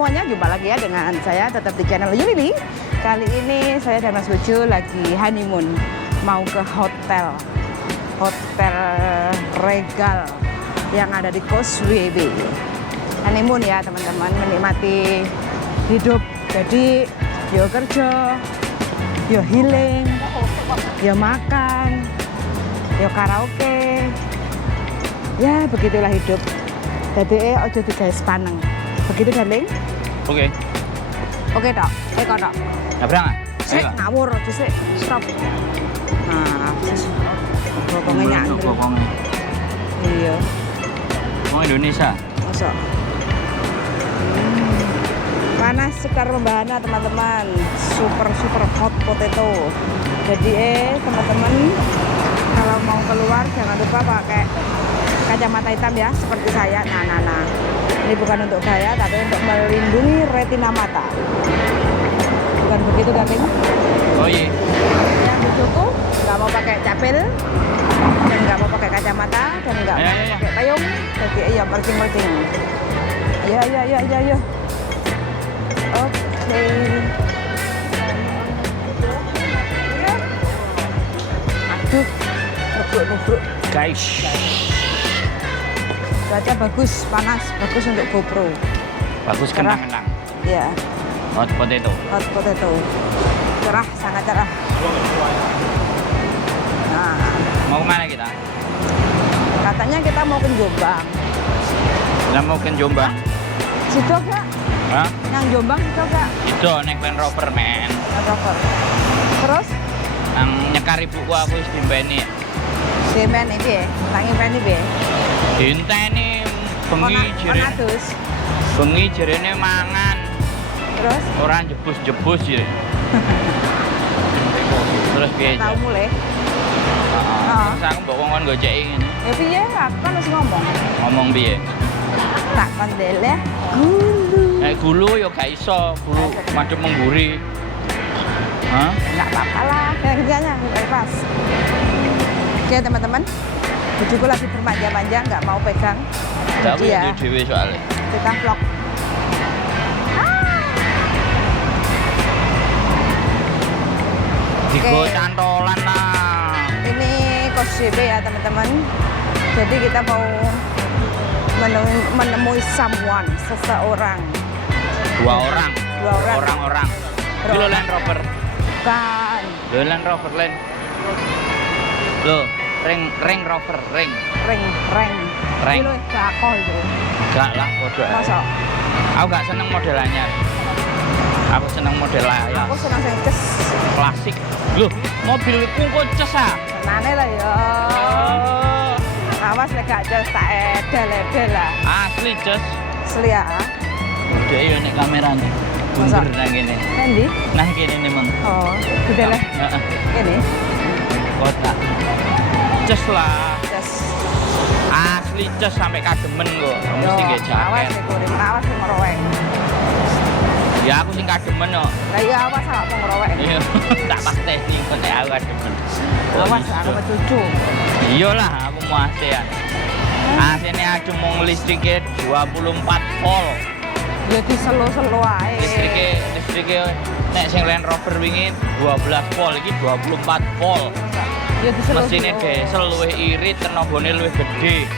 semuanya, jumpa lagi ya dengan saya tetap di channel Yulili. Kali ini saya dan Mas Ucu lagi honeymoon, mau ke hotel Regal yang ada di Causeway. Honeymoon ya teman-teman, menikmati hidup. Jadi yo kerja, yo healing, yo makan, yo karaoke. Ya begitulah hidup. Jadi ojo digawe sepaneng. Begitu darling? Oke. Oke tok. Kok tok. Nabrak nggak? Sik ngawur aja sik. Stop. Nah, sis. Bokongnya nyandel. Bokongnya. Iya. Mau Indonesia. Masuk. Panas sekar membahana teman-teman. Super hot potato. Jadi teman-teman kalau mau keluar jangan lupa pakai kacamata hitam ya, seperti saya. Nah. Ini bukan untuk gaya, tapi untuk melindungi retina mata. Bukan begitu, darling? Oh iya. Yang bujuku nggak mau pakai capil, dan nggak mau pakai kacamata, dan nggak mau pakai payung. Jadi iya, mercing. Ayo. Oke. Aduh, nubruk. Guys. Cuaca bagus, panas, bagus untuk GoPro. Bagus kenang-kenang. Ya, Hot potato. hot potato. Cerah, sangat cerah. Nah, Mau kemana kita? katanya kita mau ke Jombang. Kita mau ke Jombang. Sido gak? Hah? Yang Jombang sido gak? Itu naik Land Rover men. Rover. Terus? Nang nyekar ibuku aku wis dimpeni. Semen ini ya? Tangi pen ini ya? Dinteni bengi jere. Bengi jerene mangan. Terus? Orang jebus ya. Terus piye? Tahu mulai? Terus aku mbok wong gojeki ngene. Ya piye? Aku kan harus ngomong. Ngomong piye? Tak kondele. Gulu. Gulu ya gak iso, gulu macam mengguri. Hah? Enggak apa-apa lah, kerjanya bebas. Oke teman-teman, bujuku lagi bermanja-manja, nggak mau pegang. Tapi Jadi ya, ya dhewe soalnya. kita vlog. Digo Oke. cantolan lah. Ini Causeway ya teman-teman. Jadi kita mau menemui seseorang. Dua orang. Orang. Itu lo Land Rover. Kan, Lo Land Rover Land. Lo ring Rover ring. ring. Ring. Ini jakoh itu. Gak lah bodoh. Masa? Aku gak seneng model anyar. Aku seneng model layar. Aku senang sing ces. Klasik. Loh, mobilku kok ces ah? Senane lah ya. Awas nek gak ces tak edel lah. Asli ces. Asli ya. Udah ya nek kamerane. Masa? Bunder nang kene. Nanti? Nah kene nih Mang. Oh, gede lah. Heeh. Ini. Kota. Ces lah. Ces. Asli ces sampai kademen kok. Mesti nggak Awas jaket. nek kuring, awas sing ngerowek. Ya aku sing kademen kok. Lah iya awas awak mau ngerowek. Iya, tak pasteni kok nek aku kademen. Awas aku mau cucu. Iyalah aku mau ASEAN. ASEAN aja mau listriknya 24 volt. Ya di selo-selo ae. Listriknya nek sing Land Rover wingi 12 volt, iki 24 volt. Ya di selo. Mesinnya diesel luwih irit, tenagane luwih gede,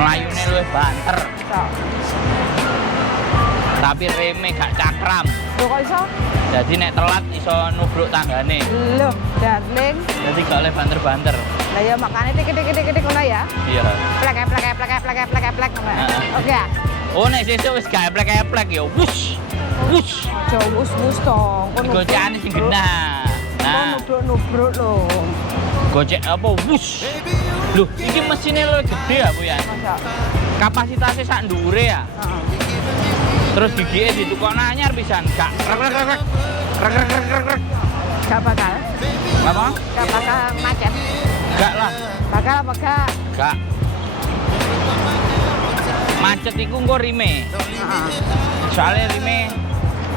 mlayune luwih banter. Tapi reme gak cakram. Loh kok iso? Jadi nek telat iso nubruk tanggane. Loh, darling. Jadi gak oleh banter-banter. Lah ya makane tik-tik ngono ya. Iya. Plek. Oke ya. Oh nek sesuk wis gak eplek-eplek ya. Wush. Aja wus dong. Kon Gocekane sing genah. Nah, nubruk lho. gocek apa wush. Loh, iki mesinnya luwih gede aku ya. Masa? Kapasitasnya sak ndure ya. Heeh. Terus giginya ditukokno anyar pisan. Gak krek. Gak bakal. Apa? Gak bakal macet. Gak lah. Bakal apa gak? Gak. Macet iku engko rime. Heeh. Soalnya rime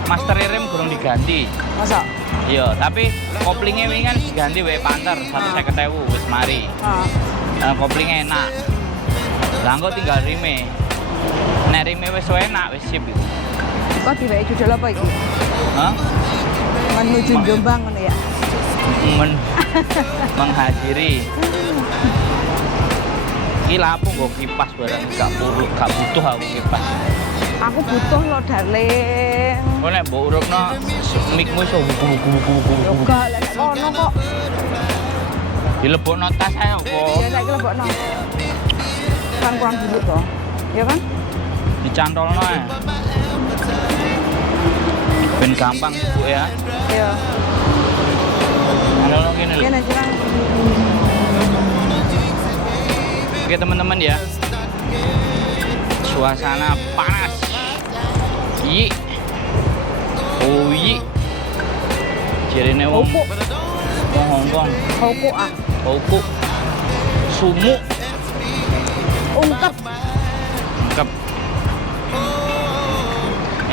master rem belum diganti. Masa? Iya, tapi koplingnya wingi kan diganti wae panter 150.000 wis mari. Heeh. Koplingnya enak. Lah engko tinggal rime. Nek rime wis enak wis sip iku. Kok diwehi judul apa iki? Hah? Menuju Jombang ngono ya. Menghadiri. Iki lapo nggo kipas barang gak butuh aku kipas. Aku butuh lo darling. Kok nek mbok urupno mikmu iso buku-buku. Yo gak lek kono kok. Dilebokno tas ae kok. Ya saiki lebokno. Kan kurang dulu toh. Ya kan? Dicantolno ae. Ben gampang Bu ya. Iya. Halo gini lho. Kene curang. Oke teman-teman ya. Suasana panas. Yi. Oh yi. Jarene wong Hongkong. Hoko ah. Hoko. Sumu. Ungkep. Lengkap.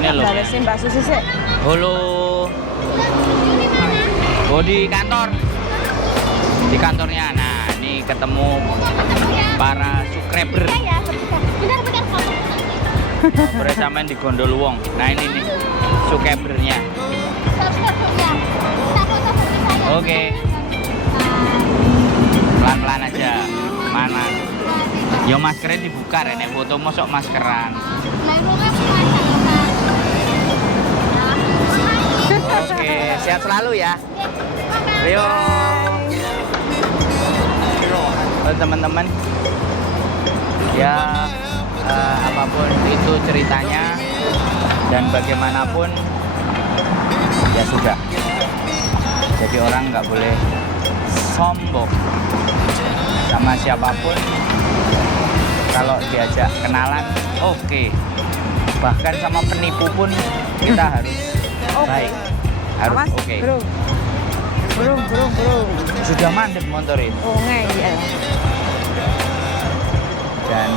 Ini loh. Dari sini Mbak Susi sih. Halo. Oh di kantor. Di kantornya. Nah, ini ketemu para subscriber. Bersama di Gondol Wong. Nah, ini nih subscribernya. Oke. Pelan-pelan aja. Mana? Ya maskernya dibuka Rene, foto mosok maskeran. Oke, sehat selalu ya. Ayo. Teman-teman. Ya apapun itu ceritanya dan bagaimanapun ya sudah. Jadi orang nggak boleh sombong sama siapapun. Kalau diajak kenalan, oke. Bahkan sama penipu pun kita harus baik, harus oke. Belum. Sudah mandek motor ini. Oh ya. Dan,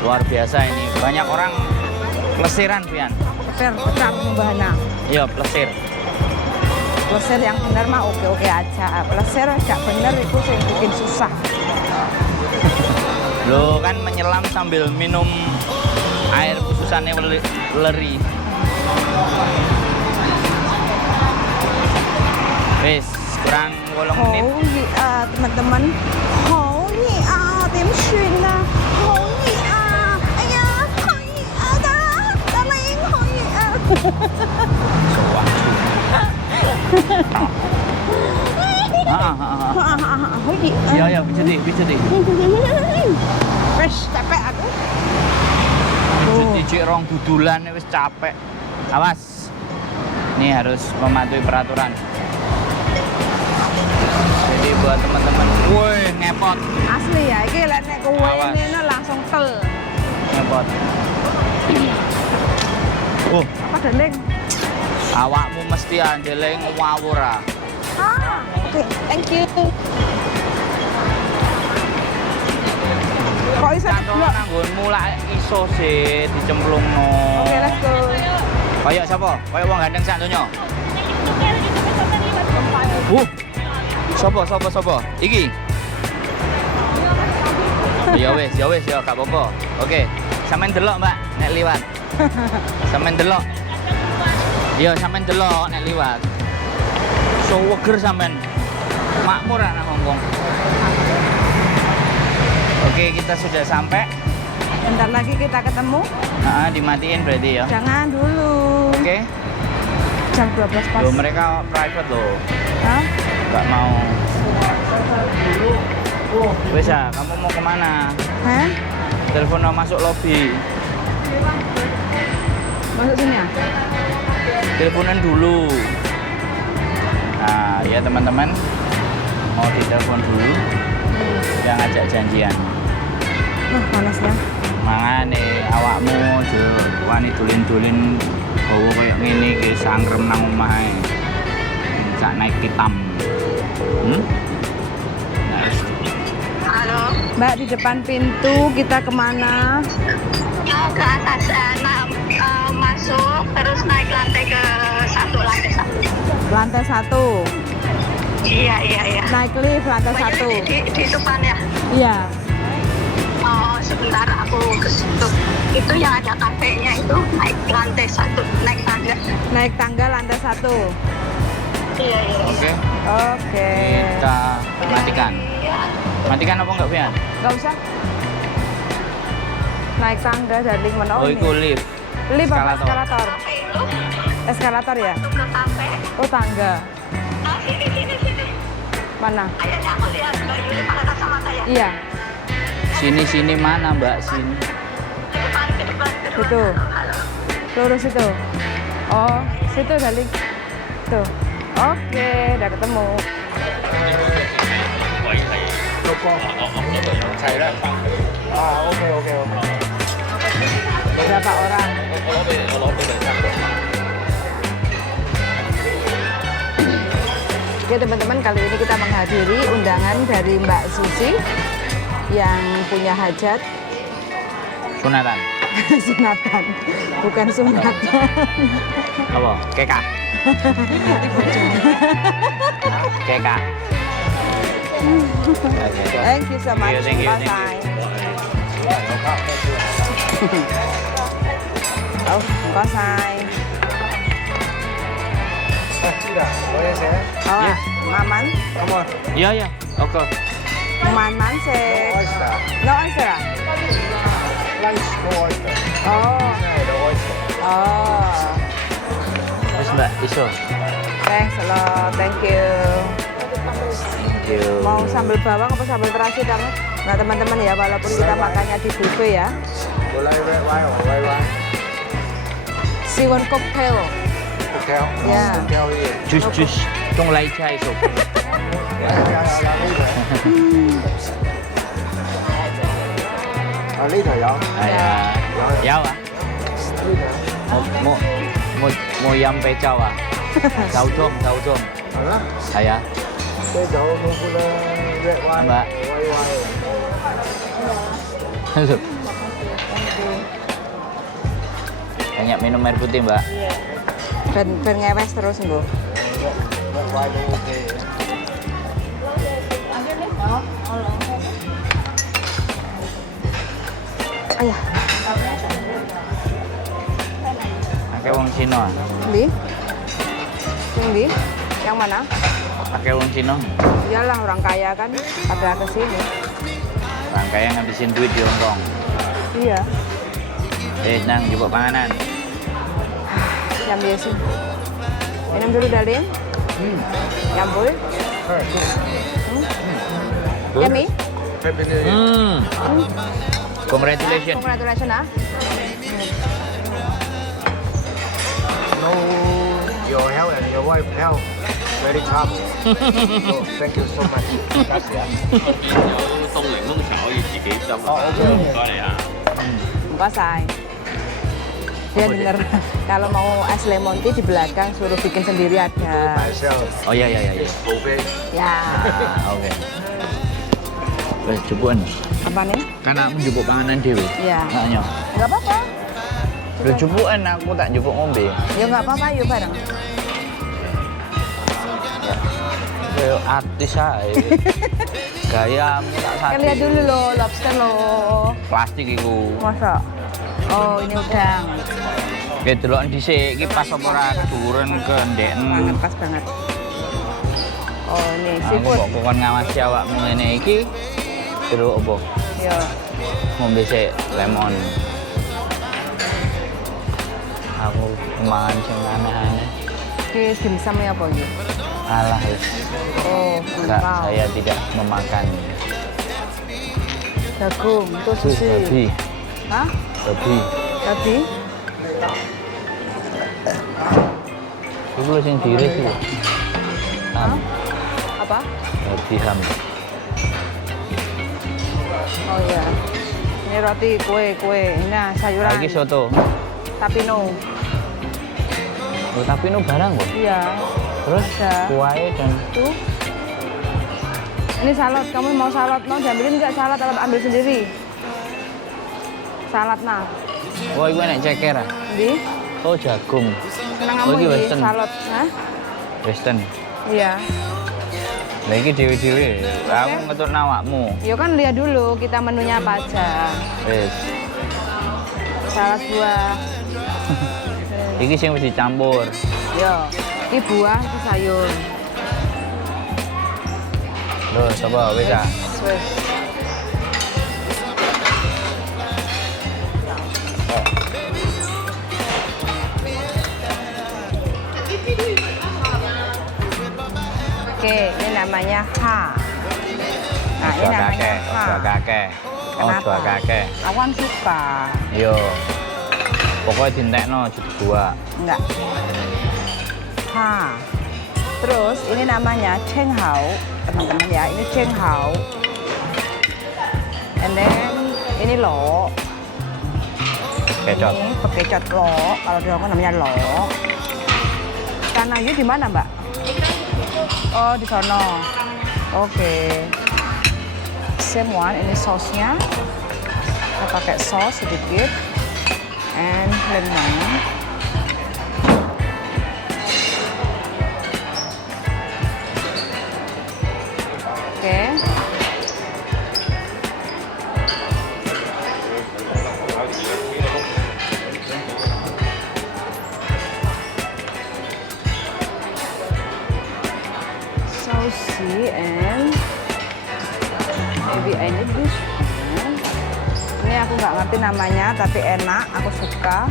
luar biasa ini. Banyak orang plesiran, Pian. Pecar membahana. Iya, plesir. Plesir yang benar mah oke-oke aja. Plesir gak bener itu yang bikin susah. Lo kan menyelam sambil minum air khususannya leri. Wes, kurang 8 menit. Oh iya teman-teman. Oh iya tim Shina. Oh iya. Ayah, oh iya dah. Darling, oh iya. Iya, bisa deh. Wes capek aku. Cicik rong dudulan wis capek. Awas. Ini harus mematuhi peraturan. Jadi buat teman-teman, woi ngepot. Asli ya, iki lek nek kowe ini langsung tel. Ngepot. Oh, Apa Darling? awakmu mesti andeleng ngawur ah. Oke, thank you. Kok iso Cantol ceblok? nanggonmu lak iso sih dicemplungno. Oke, let's go. Kayak sapa? Kayak wong gandeng sak donya. Sopo? Iki. Ya wis, ya gak apa-apa. Oke, sampean delok, Mbak, nek liwat. Sampean delok. Ya, sampean delok nek liwat. So weger sampean. Makmur anak Hongkong. Oke, kita sudah sampai. Bentar lagi kita ketemu. Dimatiin berarti ya. Jangan dulu. Oke. Jam 12 pas. Loh, mereka private loh. Hah? Nggak mau. Wes ya, kamu mau kemana? Hah? Telepon masuk lobby. Masuk sini ya? Teleponan dulu. Nah, ya teman-teman, mau ditelepon dulu. Yang ngajak janjian. Panasnya. Mangane awakmu aja wani dolin-dolin bawa kayak ngene iki sangrem nang omahe. Sak naik hitam. Halo. Mbak, di depan pintu kita kemana? Ke atas, masuk terus naik lantai ke lantai 1. Lantai 1. Iya. Naik lift lantai 1. Di depan ya. Iya. Oh, sebentar aku ke situ. Itu yang ada kafenya itu naik lantai 1, naik tangga. Naik tangga lantai 1. Iya. Oke. Oke. Kita matikan. Iya. Matikan apa enggak, Pian? Nggak usah. Naik tangga dari mana? Oh, itu lift. Lift apa Eskalator. eskalator? Kafe itu Eskalator ya? ke kafe. Oh, tangga. Ah, sini. Mana? Kayaknya aku lihat Mbak Yuli pakai kacamata ya. Iya, Sini mana, Mbak? Sini. Ke depan. itu. Halo. Lurus itu. Oh, situ Darling. Tuh. Oke, udah ketemu. Berapa orang? Oke teman-teman, kali ini kita menghadiri undangan dari Mbak Susi yang punya hajat Sunatan. sunatan, bukan sunatan. Apa? Keka. Keka. Oke. Thank you so much. Thank you. Bye-bye. Oh, bye-bye. Oh, Yes. Maman, Iya. Oke. Maman say no answer. Oh, Terus Mbak, iso. thanks a lot, thank you. Thank you. Mau sambal bawang apa sambal terasi kamu? Nah teman-teman ya, walaupun kita makannya di buffet ya. Siwon cocktail. Ya. Jus trong lấy chai iso. Dạ. Dạ à? Một yum bê châu à? Đậu thơm. Dạ. Mbak. Banyak minum air putih, Mbak. Ben ngewes terus nggo. Ayah, Pakai wong Cina. di? Yang di? Yang mana? Pakai wong Cina. Iyalah orang kaya kan pada ke sini. Orang kaya ngabisin duit di Hong Kong. Iya, Nang jemput panganan. yang biasa. Minum dulu Dalin. Nyambul. Yummy. Congratulations. Congratulations ah. No, your health and your wife health very trouble. So thank you so much. 冬檸檬茶可以自己斟啊，唔該你啊。 Muka say. Dia denger kalau mau es lemon tea di belakang suruh bikin sendiri ada. Myself, Oh iya. buffet. Ya. Oke. Wes jepukan. Apa nih? Kan aku jupuk panganan dewe. Iya. Naknya. Enggak apa-apa. Lu jupukan aku tak jupuk ngombe. Ya enggak apa-apa, yuk bareng. Kayak artis ae. Gayamu tak Kan sadar. lihat dulu loh, lobster loh. Plastik iku. Masa? Oh, ini udang. Ya deloken dhisik iki pas apa ora turun ke ndeken. Banget, pas banget. Oh, ini Aku seafood. kok kon ngawasi awakmu ngene iki. Terus apa? Ya. Ngombe sik lemon. Aku mangan sing aneh-aneh. Ini dimsumnya apa ini? Alah wis. Oh, Enggak, engkau. saya tidak memakan. Jagung, itu Itu sushi. babi. Hah? Babi. Babi? Itu lho sing diiris itu. Ham. Apa? Babi ham. Oh iya. Ini roti, kue. Nah, sayuran. Lagi soto. Tapino. Oh, tapi ini barang kok. Iya. Terus Ada. kuahnya dan Tuh. Ini salad. Kamu mau salad? Mau diambilin nggak salad atau ambil sendiri? Salad nah. wah itu enak ceker ah. Di? Oh jagung. Senang Oh, kamu ini ini western. salad. Hah? Western. Iya. Lagi dewi-dewi, aku ngetut nawakmu. Yo kan lihat dulu kita menunya apa aja. Wis. Salad buah. Iki sing wis dicampur. Yo, ini buah, itu sayur. Loh, coba wis ah. Wes. Oke, ini namanya ha. Nah, ini namanya ha. Ojo kakek. Ojo kakek. Aku kan suka. Yo. Pokoknya dintekno jadi buah. Enggak. Ha. Terus ini namanya cenghao, teman-teman ya. Ini cenghao. And then ini lo. Kecot. Ini pekecot lo. Kalau di Hongkong namanya lo. Tanahnya di mana, Mbak? Oh, di sono. Oke. Same one. Ini sausnya. Kita pakai saus sedikit. And lemon. Oke. Saucy and maybe I need this one. Ini aku nggak ngerti namanya, tapi enak, aku suka.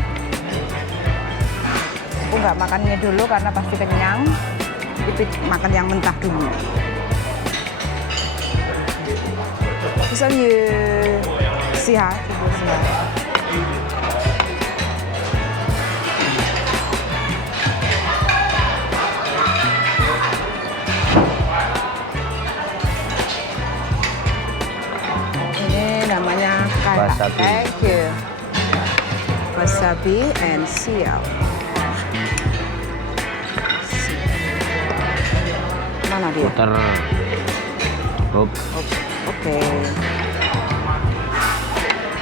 Aku nggak makannya dulu karena pasti kenyang. Jadi makan yang mentah dulu. Bisa sihat, sihat. Namanya Wasabi. Thank you. Wasabi and siap. Mana dia? Puter. Cukup. Oke.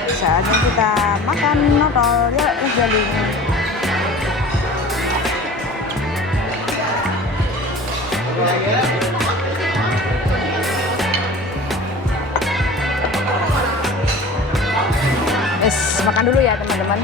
Saatnya kita makan notol ya, jadi. Makan dulu ya teman-teman.